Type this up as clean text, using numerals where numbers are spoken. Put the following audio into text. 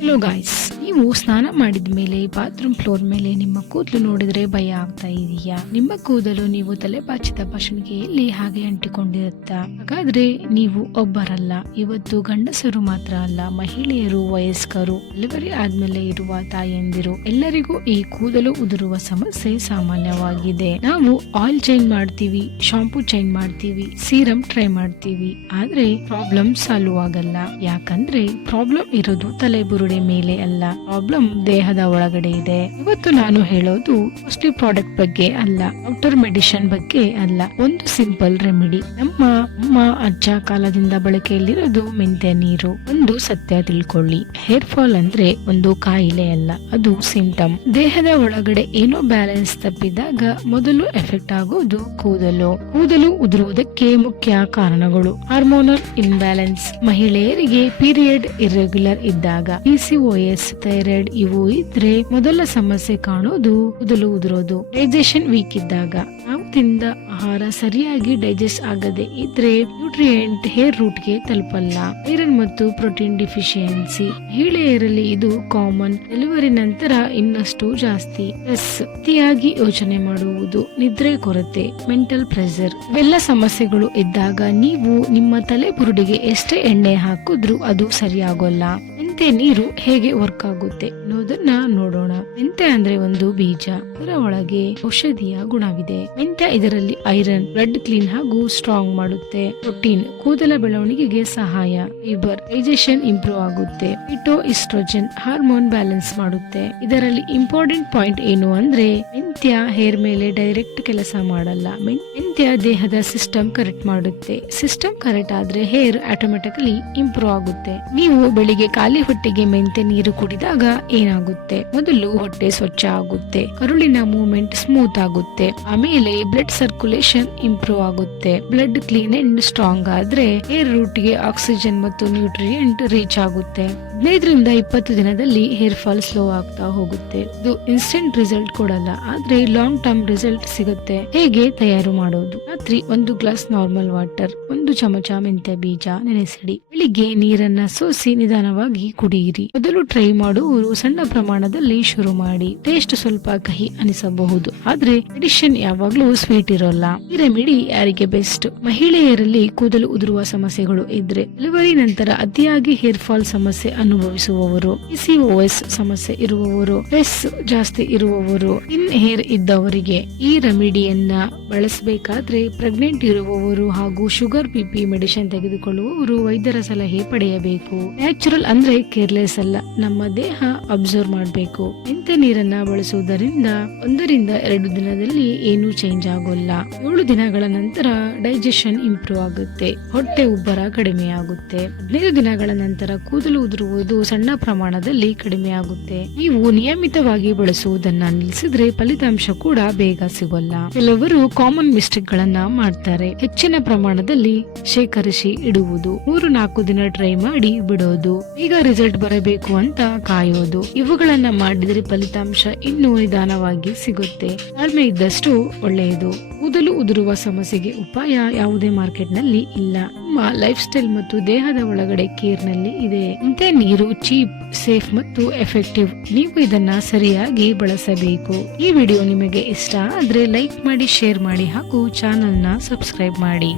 Hello guys, ನೀವು ಸ್ನಾನ ಮಾಡಿದ ಮೇಲೆ ಬಾತ್ರೂಮ್ ಫ್ಲೋರ್ ಮೇಲೆ ನಿಮ್ಮ ಕೂದಲು ನೋಡಿದ್ರೆ ಭಯ ಆಗ್ತಾ ಇದೆಯಾ? ನಿಮ್ಮ ಕೂದಲು ನೀವು ತಲೆ ಬಾಚಿದ ಬಸಣಿಗೆಯಲ್ಲಿ ಹಾಗೆ ಅಂಟಿಕೊಂಡಿರುತ್ತಾ? ಹಾಗಾದ್ರೆ ನೀವು ಒಬ್ಬರಲ್ಲ. ಇವತ್ತು ಗಂಡಸರು ಮಾತ್ರ ಅಲ್ಲ, ಮಹಿಳೆಯರು, ವಯಸ್ಕರು, ಡೆಲಿವರಿ ಆದ್ಮೇಲೆ ಇರುವ ತಾಯಂದಿರು ಎಲ್ಲರಿಗೂ ಈ ಕೂದಲು ಉದುರುವ ಸಮಸ್ಯೆ ಸಾಮಾನ್ಯವಾಗಿದೆ. ನಾವು ಆಯಿಲ್ ಚೇಂಜ್ ಮಾಡ್ತೀವಿ, ಶಾಂಪೂ ಚೇಂಜ್ ಮಾಡ್ತೀವಿ, ಸೀರಮ್ ಟ್ರೈ ಮಾಡ್ತೀವಿ, ಆದ್ರೆ ಪ್ರಾಬ್ಲಮ್ ಸಾಲ್ವ್ ಆಗಲ್ಲ. ಯಾಕಂದ್ರೆ ಪ್ರಾಬ್ಲಮ್ ಇರೋದು ತಲೆಬುರುಡೆ ಮೇಲೆ ಅಲ್ಲ, ಪ್ರಾಬ್ಲಮ್ ದೇಹದ ಒಳಗಡೆ ಇದೆ. ಇವತ್ತು ನಾನು ಹೇಳೋದು ಕಾಸ್ಟ್ಲಿ ಪ್ರಾಡಕ್ಟ್ ಬಗ್ಗೆ ಅಲ್ಲ, ಡಾಕ್ಟರ್ ಮೆಡಿಸಿನ್ ಬಗ್ಗೆ ಅಲ್ಲ, ಒಂದು ಸಿಂಪಲ್ ರೆಮಿಡಿ. ನಮ್ಮ ಅಮ್ಮ ಅಜ್ಜ ಕಾಲದಿಂದ ಬಳಕೆಯಲ್ಲಿರೋದು ಮೆಂತ್ಯ ನೀರು. ಒಂದು ಸತ್ಯ ತಿಳ್ಕೊಳ್ಳಿ, ಹೇರ್ ಫಾಲ್ ಅಂದ್ರೆ ಒಂದು ಕಾಯಿಲೆ ಅಲ್ಲ, ಅದು ಸಿಂಟಮ್. ದೇಹದ ಒಳಗಡೆ ಏನೋ ಬ್ಯಾಲೆನ್ಸ್ ತಪ್ಪಿದಾಗ ಮೊದಲು ಎಫೆಕ್ಟ್ ಆಗೋದು ಕೂದಲು. ಕೂದಲು ಉದುರುವುದಕ್ಕೆ ಮುಖ್ಯ ಕಾರಣಗಳು: ಹಾರ್ಮೋನಲ್ ಇಂಬ್ಯಾಲೆನ್ಸ್, ಮಹಿಳೆಯರಿಗೆ ಪೀರಿಯಡ್ ಇರ್ರೆಗ್ಯುಲರ್ ಇದ್ದಾಗ, PCOS, ಥೈರಾಯ್ಡ್ ಇವು ಇದ್ರೆ ಮೊದಲ ಸಮಸ್ಯೆ ಕಾಣೋದು ಕೂದಲು ಉದುರೋದು. ಡೈಜೆಷನ್ ವೀಕ್ ಇದ್ದಾಗ, ನಾವು ತಿಂದ ಆಹಾರ ಸರಿಯಾಗಿ ಡೈಜೆಸ್ಟ್ ಆಗದೆ ಇದ್ರೆ ನ್ಯೂಟ್ರಿಯೆಂಟ್ ಹೇರ್ ರೂಟ್ ಗೆ ತಲುಪಲ್ಲ. ಐರನ್ ಮತ್ತು ಪ್ರೋಟೀನ್ ಡಿಫಿಷಿಯನ್ಸಿ, ಮಹಿಳೆಯರಲ್ಲಿ ಇದು ಕಾಮನ್, ಡೆಲಿವರಿ ನಂತರ ಇನ್ನಷ್ಟು ಜಾಸ್ತಿ. ಅತಿಯಾಗಿ ಯೋಚನೆ ಮಾಡುವುದು, ನಿದ್ರೆ ಕೊರತೆ, ಮೆಂಟಲ್ ಪ್ರೆಷರ್ ಇವೆಲ್ಲ ಸಮಸ್ಯೆಗಳು ಇದ್ದಾಗ ನೀವು ನಿಮ್ಮ ತಲೆ ಬುರುಡಿಗೆ ಎಷ್ಟೇ ಎಣ್ಣೆ ಹಾಕಿದ್ರು ಅದು ಸರಿಯಾಗೋಲ್ಲ. ಮೆಂತ್ಯ ನೀರು ಹೇಗೆ ವರ್ಕ್ ಆಗುತ್ತೆ ಅನ್ನೋದನ್ನ ನೋಡೋಣ. ಮೆಂತ್ಯ ಅಂದ್ರೆ ಒಂದು ಬೀಜ, ಅದರ ಒಳಗೆ ಔಷಧೀಯ ಗುಣವಿದೆ. ಮೆಂತ್ಯ ಇದರಲ್ಲಿ ಐರನ್, ಬ್ಲಡ್ ಕ್ಲೀನ್ ಹಾಗೂ ಸ್ಟ್ರಾಂಗ್ ಮಾಡುತ್ತೆ. ಪ್ರೋಟೀನ್, ಕೂದಲ ಬೆಳವಣಿಗೆಗೆ ಸಹಾಯ. ಫೈಬರ್, ಡೈಜೆಷನ್ ಇಂಪ್ರೂವ್ ಆಗುತ್ತೆ. ಫೈಟೋ ಇಸ್ಟ್ರೋಜನ್, ಹಾರ್ಮೋನ್ ಬ್ಯಾಲೆನ್ಸ್ ಮಾಡುತ್ತೆ. ಇದರಲ್ಲಿ ಇಂಪಾರ್ಟೆಂಟ್ ಪಾಯಿಂಟ್ ಏನು ಅಂದ್ರೆ, ಮೆಂತ್ಯ ಹೇರ್ ಮೇಲೆ ಡೈರೆಕ್ಟ್ ಕೆಲಸ ಮಾಡಲ್ಲ. ಮೆಂತ್ಯ ದೇಹದ ಸಿಸ್ಟಮ್ ಕರೆಕ್ಟ್ ಮಾಡುತ್ತೆ. ಸಿಸ್ಟಮ್ ಕರೆಕ್ಟ್ ಆದ್ರೆ ಹೇರ್ ಆಟೋಮೆಟಿಕಲಿ ಇಂಪ್ರೂವ್ ಆಗುತ್ತೆ. ನೀವು ಬೆಳಿಗ್ಗೆ ಖಾಲಿ ಹೊಟ್ಟೆಗೆ ಮೆಂತ್ಯ ನೀರು ಕುಡಿದಾಗ ಏನಾಗುತ್ತೆ? ಮೊದಲು ಹೊಟ್ಟೆ ಸ್ವಚ್ಛ ಆಗುತ್ತೆ, ಕರುಳಿನ ಮೂವ್ಮೆಂಟ್ ಸ್ಮೂತ್ ಆಗುತ್ತೆ, ಆಮೇಲೆ ಬ್ಲಡ್ ಸರ್ಕ್ಯುಲೇಷನ್ ಇಂಪ್ರೂವ್ ಆಗುತ್ತೆ. ಬ್ಲಡ್ ಕ್ಲೀನ್ ಅಂಡ್ ಸ್ಟ್ರಾಂಗ್ ಆದ್ರೆ ಹೇರ್ ರೂಟ್ ಗೆ ಆಕ್ಸಿಜನ್ ಮತ್ತು ನ್ಯೂಟ್ರಿಯೆಂಟ್ ರೀಚ್ ಆಗುತ್ತೆ. 15ರಿಂದ 20 ದಿನದಲ್ಲಿ ಹೇರ್ ಫಾಲ್ ಸ್ಲೋ ಆಗ್ತಾ ಹೋಗುತ್ತೆ. ಇದು ಇನ್ಸ್ಟೆಂಟ್ ರಿಸಲ್ಟ್ ಕೊಡಲ್ಲ, ಆದ್ರೆ ಲಾಂಗ್ ಟರ್ಮ್ ರಿಸಲ್ಟ್ ಸಿಗುತ್ತೆ. ಹೇಗೆ ತಯಾರು ಮಾಡೋದು? ರಾತ್ರಿ 1 ಗ್ಲಾಸ್ ನಾರ್ಮಲ್ ವಾಟರ್, 1 ಚಮಚ ಮೆಂತ್ಯ ಬೀಜ ನೆನೆಸಿಡಿ. ಬೆಳಿಗ್ಗೆ ನೀರನ್ನ ಸೋಸಿ ನಿಧಾನವಾಗಿ ಕುಡಿಯಿರಿ. ಮೊದಲು ಟ್ರೈ ಮಾಡುವವರು ಸಣ್ಣ ಪ್ರಮಾಣದಲ್ಲಿ ಶುರು ಮಾಡಿ. ಟೇಸ್ಟ್ ಸ್ವಲ್ಪ ಕಹಿ ಅನಿಸಬಹುದು, ಆದ್ರೆ ಮೆಡಿಸಿನ್ ಯಾವಾಗ್ಲೂ ಸ್ವೀಟ್ ಇರೋಲ್ಲ. ಈ ರೆಮಿಡಿ ಯಾರಿಗೆ ಬೆಸ್ಟ್? ಮಹಿಳೆಯರಲ್ಲಿ ಕೂದಲು ಉದುರುವ ಸಮಸ್ಯೆಗಳು ಇದ್ರೆ, ಡೆಲಿವರಿ ನಂತರ ಅತಿಯಾಗಿ ಹೇರ್ ಫಾಲ್ ಸಮಸ್ಯೆ ಅನುಭವಿಸುವವರು, PCOS ಸಮಸ್ಯೆ ಇರುವವರು, ಸ್ಟ್ರೆಸ್ ಜಾಸ್ತಿ ಇರುವವರು, ಇನ್ ಹೇರ್ ಇದ್ದವರಿಗೆ. ಈ ರೆಮಿಡಿಯನ್ನ ಬಳಸಬೇಕಾದ್ರೆ ಪ್ರೆಗ್ನೆಂಟ್ ಇರುವವರು ಹಾಗೂ ಶುಗರ್ BP ಮೆಡಿಸಿನ್ ತೆಗೆದುಕೊಳ್ಳುವವರು ವೈದ್ಯರ ಸಲಹೆ ಪಡೆಯಬೇಕು. ನ್ಯಾಚುರಲ್ ಅಂದ್ರೆ ಕೇರ್ಲೆಸ್ ಅಲ್ಲ, ನಮ್ಮ ದೇಹ ಅಬ್ಸರ್ವ್ ಮಾಡಬೇಕು. ಮೆಂತ್ಯ ನೀರನ್ನ ಬಳಸುವುದರಿಂದ 1ರಿಂದ 2 ದಿನದಲ್ಲಿ ಏನೂ ಚೇಂಜ್ ಆಗೋಲ್ಲ. 7 ದಿನಗಳ ನಂತರ ಡೈಜೆಷನ್ ಇಂಪ್ರೂವ್ ಆಗುತ್ತೆ, ಹೊಟ್ಟೆ ಉಬ್ಬರ ಕಡಿಮೆ ಆಗುತ್ತೆ. 15 ದಿನಗಳ ನಂತರ ಕೂದಲು ಉದುರುವುದು ಸಣ್ಣ ಪ್ರಮಾಣದಲ್ಲಿ ಕಡಿಮೆ ಆಗುತ್ತೆ. ನೀವು ನಿಯಮಿತವಾಗಿ ಬಳಸುವುದನ್ನ ನಿಲ್ಲಿಸಿದ್ರೆ ಫಲಿತಾಂಶ ಕೂಡ ಬೇಗ ಸಿಗೋಲ್ಲ. ಕೆಲವರು ಕಾಮನ್ ಮಿಸ್ಟೇಕ್ ಗಳನ್ನ ಮಾಡ್ತಾರೆ. ಹೆಚ್ಚಿನ ಪ್ರಮಾಣದಲ್ಲಿ ಶೇಖರಿಸಿ ಇಡುವುದು, 3-4 ದಿನ ಟ್ರೈ ಮಾಡಿ ಬಿಡೋದು, ಈಗ ರಿಸಲ್ಟ್ ಬರಬೇಕು ಅಂತ ಕಾಯೋದು. ಇವುಗಳನ್ನ ಮಾಡಿದ್ರೆ ಫಲಿತಾಂಶ ಇನ್ನೂ ನಿಧಾನವಾಗಿ ಸಿಗುತ್ತೆ. ತಾಳ್ಮೆ ಇದ್ದಷ್ಟು ಒಳ್ಳೆಯದು. ಕೂದಲು ಉದುರುವ ಸಮಸ್ಯೆಗೆ ಉಪಾಯ ಯಾವುದೇ ಮಾರ್ಕೆಟ್ ನಲ್ಲಿ ಇಲ್ಲ, ನಿಮ್ಮ ಲೈಫ್ ಸ್ಟೈಲ್ ಮತ್ತು ದೇಹದ ಒಳಗಡೆ ಕೇರ್ ನಲ್ಲಿ ಇದೆ. ಮೆಂತ್ಯ ನೀರು ಚೀಪ್, ಸೇಫ್ ಮತ್ತು ಎಫೆಕ್ಟಿವ್. ನೀವು ಇದನ್ನ ಸರಿಯಾಗಿ ಬಳಸಬೇಕು. ಈ ವಿಡಿಯೋ ನಿಮಗೆ ಇಷ್ಟ ಆದ್ರೆ ಲೈಕ್ ಮಾಡಿ, ಶೇರ್ ಮಾಡಿ ಹಾಗೂ ಚಾನೆಲ್ ನ ಸಬ್ಸ್ಕ್ರೈಬ್ ಮಾಡಿ.